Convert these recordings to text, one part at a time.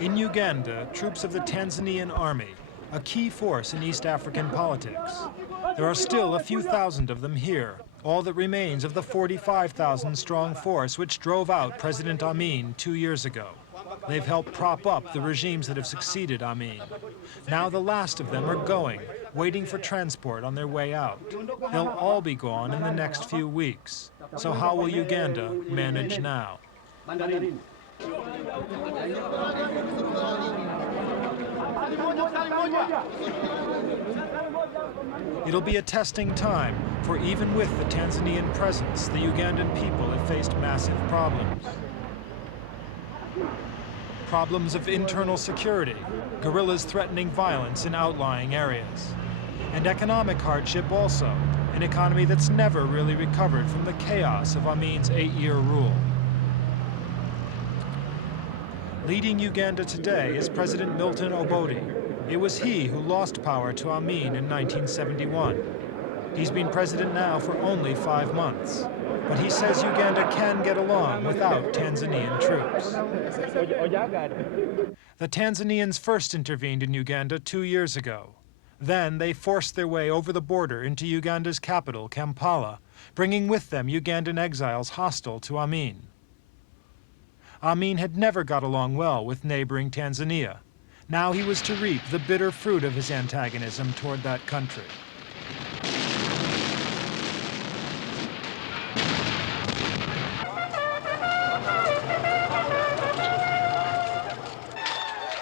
In Uganda, troops of the Tanzanian army, a key force in East African politics. There are still a few thousand of them here, all that remains of the 45,000-strong force which drove out President Amin 2 years ago. They've helped prop up the regimes that have succeeded Amin. Now the last of them are going, waiting for transport on their way out. They'll all be gone in the next few weeks. So how will Uganda manage now? It'll be a testing time, for even with the Tanzanian presence, the Ugandan people have faced massive problems. Problems of internal security, guerrillas threatening violence in outlying areas. And economic hardship also, an economy that's never really recovered from the chaos of Amin's 8-year rule. Leading Uganda today is President Milton Obote. It was he who lost power to Amin in 1971. He's been president now for only 5 months. But he says Uganda can get along without Tanzanian troops. The Tanzanians first intervened in Uganda 2 years ago. Then they forced their way over the border into Uganda's capital, Kampala, bringing with them Ugandan exiles hostile to Amin. Amin had never got along well with neighboring Tanzania. Now he was to reap the bitter fruit of his antagonism toward that country.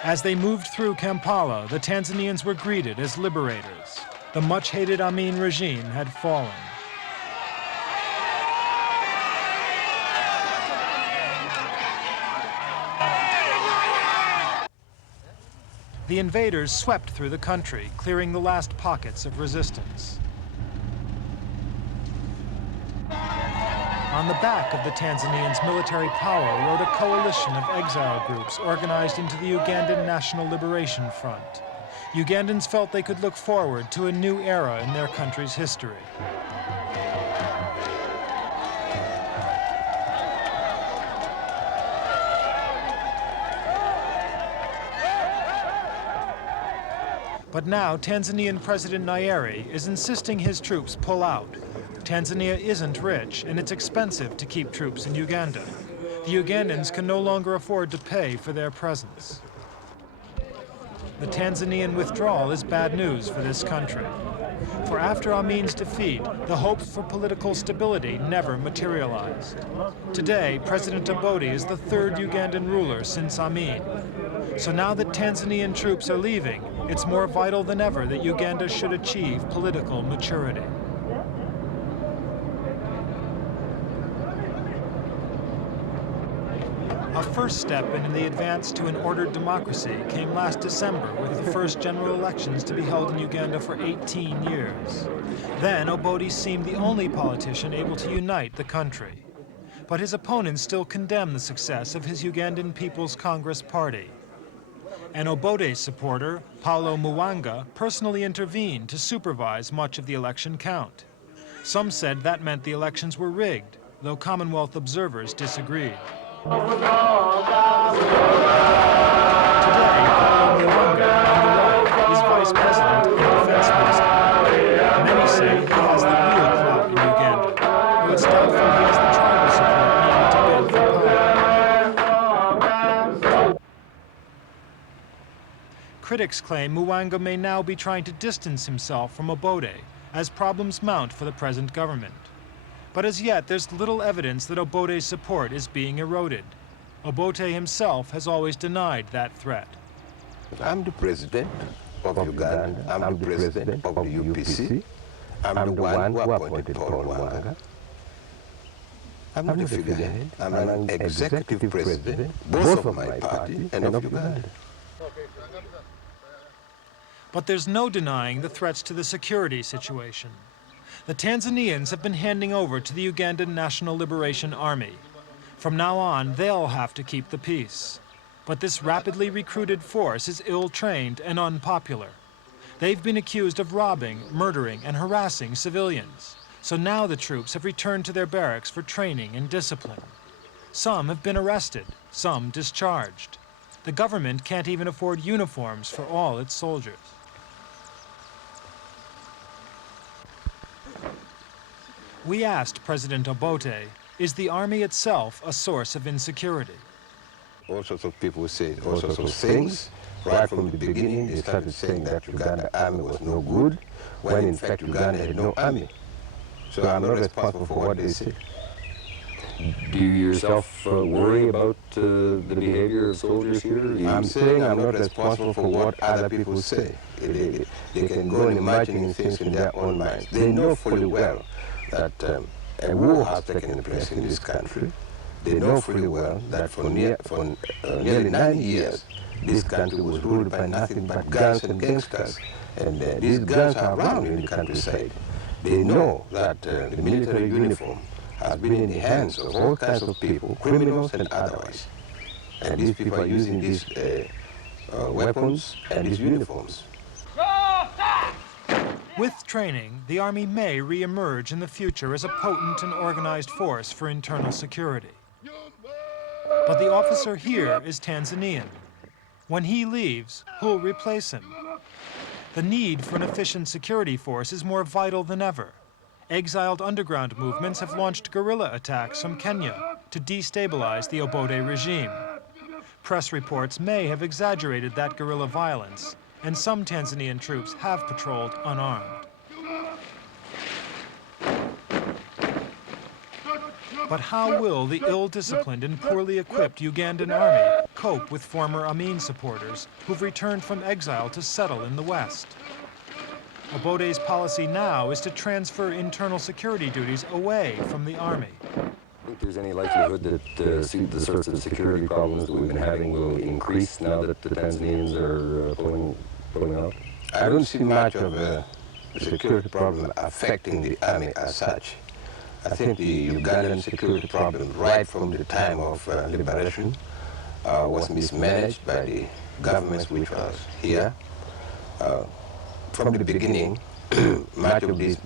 As they moved through Kampala, the Tanzanians were greeted as liberators. The much-hated Amin regime had fallen. The invaders swept through the country, clearing the last pockets of resistance. On the back of the Tanzanians' military power rode a coalition of exile groups organized into the Ugandan National Liberation Front. Ugandans felt they could look forward to a new era in their country's history. But now Tanzanian President Nyerere is insisting his troops pull out. Tanzania isn't rich, and it's expensive to keep troops in Uganda. The Ugandans can no longer afford to pay for their presence. The Tanzanian withdrawal is bad news for this country. For after Amin's defeat, the hopes for political stability never materialized. Today, President Obote is the third Ugandan ruler since Amin. So now that Tanzanian troops are leaving, it's more vital than ever that Uganda should achieve political maturity. A first step in the advance to an ordered democracy came last December with the first general elections to be held in Uganda for 18 years. Then Obote seemed the only politician able to unite the country. But his opponents still condemn the success of his Ugandan People's Congress Party. An Obote supporter, Paulo Muwanga, personally intervened to supervise much of the election count. Some said that meant the elections were rigged, though Commonwealth observers disagreed. Today, Paulo Muwanga, is vice president and defense minister. Many say he has the real clout in Uganda, though it's doubtful he has the tribal support needed to bid for power. Critics claim Muwanga may now be trying to distance himself from Obote as problems mount for the present government. But as yet, there's little evidence that Obote's support is being eroded. Obote himself has always denied that threat. I'm the president of Uganda. I'm the president of the UPC. I'm the one who appointed Paul Muwanga. I'm not the figurehead. I'm an executive president, both of my party and of Uganda. But there's no denying the threats to the security situation. The Tanzanians have been handing over to the Ugandan National Liberation Army. From now on, they'll have to keep the peace. But this rapidly recruited force is ill-trained and unpopular. They've been accused of robbing, murdering, and harassing civilians. So now the troops have returned to their barracks for training and discipline. Some have been arrested, some discharged. The government can't even afford uniforms for all its soldiers. We asked President Obote, is the army itself a source of insecurity? All sorts of people say all sorts of things. Right from the beginning, they started saying that Uganda army was no good, when in fact Uganda had no army. So I'm not responsible for what they say. Do you yourself worry about the behavior of soldiers here? I'm saying I'm not responsible for what other people say. They can go and imagining things in their own minds. They know fully well that a war has taken place in this country. They know fully well that for nearly 9 years, this country was ruled by nothing but guns and gangsters. And these guns are around in the countryside. They know that the military uniform has been in the hands of all kinds of people, criminals and otherwise. And these people are using these weapons and these uniforms. With training, the Army may re-emerge in the future as a potent and organized force for internal security. But the officer here is Tanzanian. When he leaves, who'll replace him? The need for an efficient security force is more vital than ever. Exiled underground movements have launched guerrilla attacks from Kenya to destabilize the Obote regime. Press reports may have exaggerated that guerrilla violence, and some Tanzanian troops have patrolled unarmed. But how will the ill-disciplined and poorly equipped Ugandan army cope with former Amin supporters who've returned from exile to settle in the West? Obote's policy now is to transfer internal security duties away from the army. Do you think there's any likelihood that the sorts of security problems that we've been having will increase now that the Tanzanians are pulling out? I don't see much of a security problem affecting the army as such. I think the Ugandan security problem, right from the time of liberation, was mismanaged by the governments which was here. From the beginning, much of this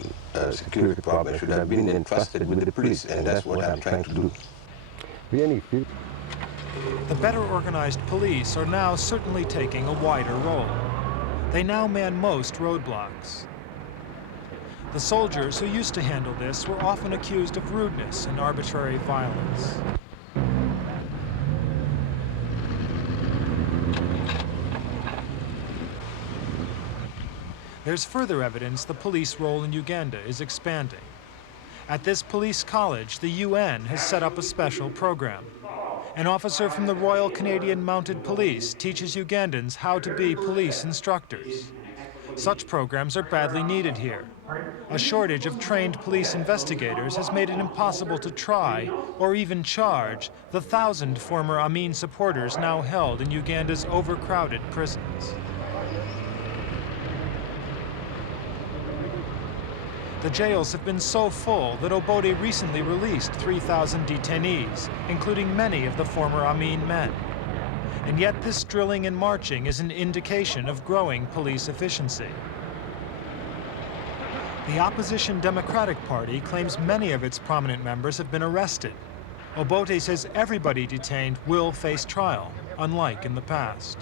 security problem should have been entrusted with the police, and that's what I'm trying to do. The better organized police are now certainly taking a wider role. They now man most roadblocks. The soldiers who used to handle this were often accused of rudeness and arbitrary violence. There's further evidence the police role in Uganda is expanding. At this police college, the UN has set up a special program. An officer from the Royal Canadian Mounted Police teaches Ugandans how to be police instructors. Such programs are badly needed here. A shortage of trained police investigators has made it impossible to try or even charge the 1,000 former Amin supporters now held in Uganda's overcrowded prisons. The jails have been so full that Obote recently released 3,000 detainees, including many of the former Amin men. And yet this drilling and marching is an indication of growing police efficiency. The opposition Democratic Party claims many of its prominent members have been arrested. Obote says everybody detained will face trial, unlike in the past.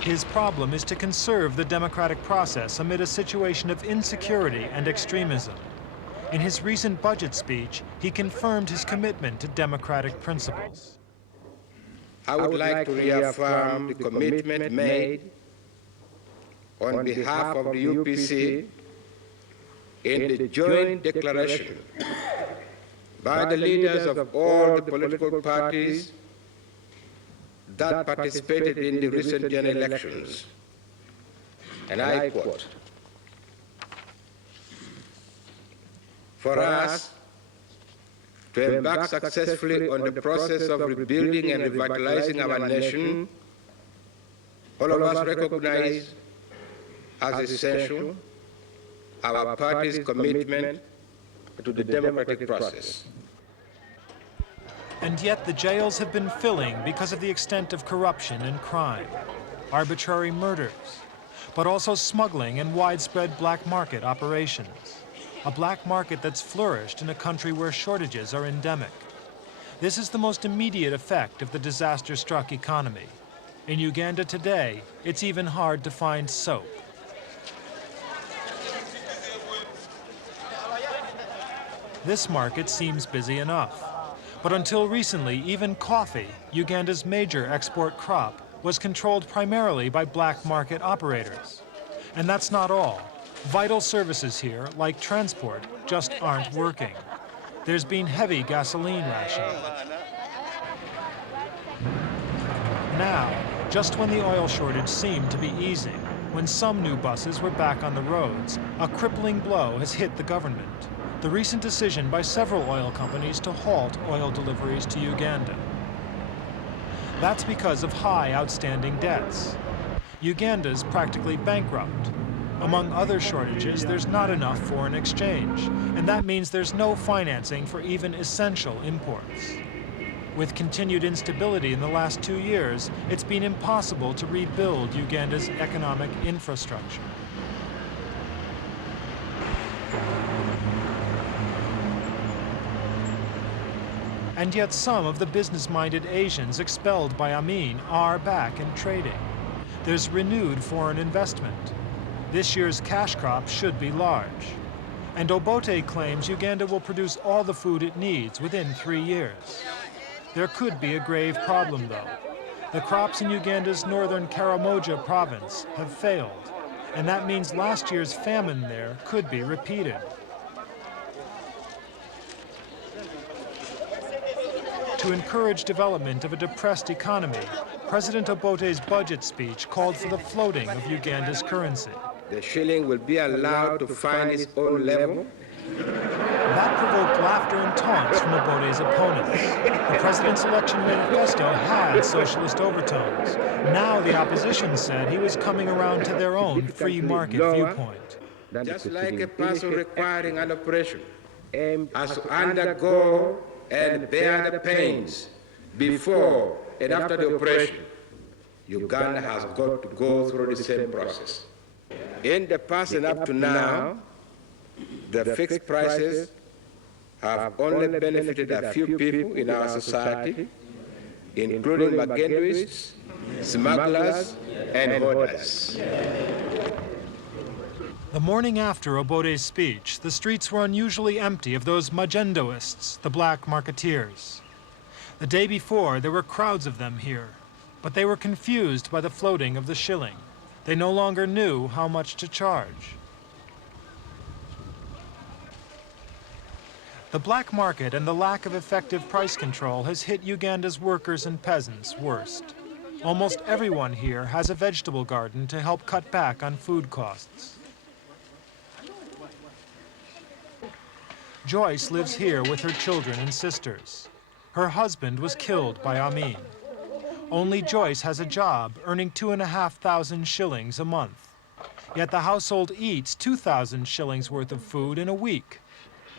His problem is to conserve the democratic process amid a situation of insecurity and extremism. In his recent budget speech, he confirmed his commitment to democratic principles. I would like to reaffirm the commitment made on behalf of the UPC in the joint declaration by the leaders of all the political parties that participated in the recent general elections. And I quote, "For us to embark successfully on the process of rebuilding and revitalizing our nation, all of us recognize as essential our party's commitment to the democratic process." And yet the jails have been filling because of the extent of corruption and crime, arbitrary murders. but also smuggling and widespread black market operations. A black market that's flourished in a country where shortages are endemic. This is the most immediate effect of the disaster-struck economy. In Uganda today, it's even hard to find soap. This market seems busy enough. But until recently, even coffee, Uganda's major export crop, was controlled primarily by black market operators. And that's not all. Vital services here, like transport, just aren't working. There's been heavy gasoline rationing. Now, just when the oil shortage seemed to be easing, when some new buses were back on the roads, a crippling blow has hit the government. The recent decision by several oil companies to halt oil deliveries to Uganda. That's because of high outstanding debts. Uganda's practically bankrupt. Among other shortages, there's not enough foreign exchange, and that means there's no financing for even essential imports. With continued instability in the last 2 years, it's been impossible to rebuild Uganda's economic infrastructure. And yet some of the business-minded Asians expelled by Amin are back in trading. There's renewed foreign investment. This year's cash crop should be large. And Obote claims Uganda will produce all the food it needs within 3 years. There could be a grave problem, though. The crops in Uganda's northern Karamoja province have failed, and that means last year's famine there could be repeated. To encourage development of a depressed economy, President Obote's budget speech called for the floating of Uganda's currency. The shilling will be allowed to find its own level. That provoked laughter and taunts from Obote's opponents. The president's election manifesto had socialist overtones. Now the opposition said he was coming around to their own free market viewpoint. Just like a person requiring an operation has to undergo and bear the pains before and after the operation, Uganda has got to go through the same process. In the past and up to now, the fixed prices have only benefited a few people in our society, including magenduists, smugglers, and hoarders. The morning after Obote's speech, the streets were unusually empty of those magendoists, the black marketeers. The day before, there were crowds of them here, but they were confused by the floating of the shilling. They no longer knew how much to charge. The black market and the lack of effective price control has hit Uganda's workers and peasants worst. Almost everyone here has a vegetable garden to help cut back on food costs. Joyce lives here with her children and sisters. Her husband was killed by Amin. Only Joyce has a job, earning 2,500 shillings a month. Yet the household eats 2,000 shillings worth of food in a week.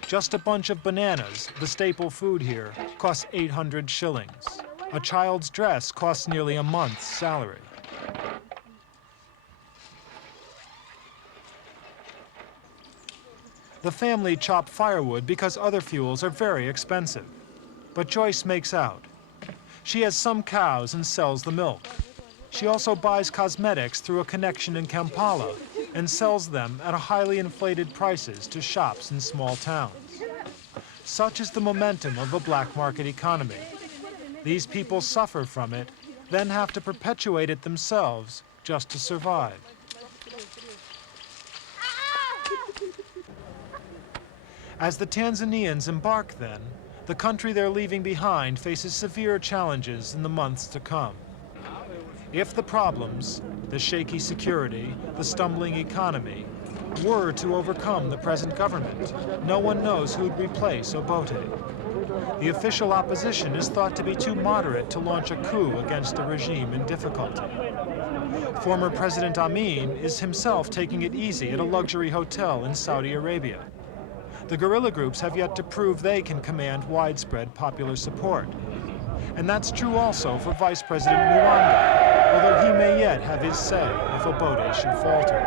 Just a bunch of bananas, the staple food here, costs 800 shillings. A child's dress costs nearly a month's salary. The family chop firewood because other fuels are very expensive. But Joyce makes out. She has some cows and sells the milk. She also buys cosmetics through a connection in Kampala and sells them at highly inflated prices to shops in small towns. Such is the momentum of a black market economy. These people suffer from it, then have to perpetuate it themselves just to survive. As the Tanzanians embark then, the country they're leaving behind faces severe challenges in the months to come. If the problems, the shaky security, the stumbling economy, were to overcome the present government, no one knows who'd replace Obote. The official opposition is thought to be too moderate to launch a coup against a regime in difficulty. Former President Amin is himself taking it easy at a luxury hotel in Saudi Arabia. The guerrilla groups have yet to prove they can command widespread popular support. And that's true also for Vice President Mwanga. although he may yet have his say if Obote should falter.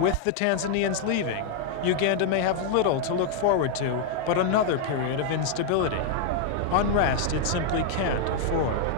With the Tanzanians leaving, Uganda may have little to look forward to but another period of instability, unrest it simply can't afford.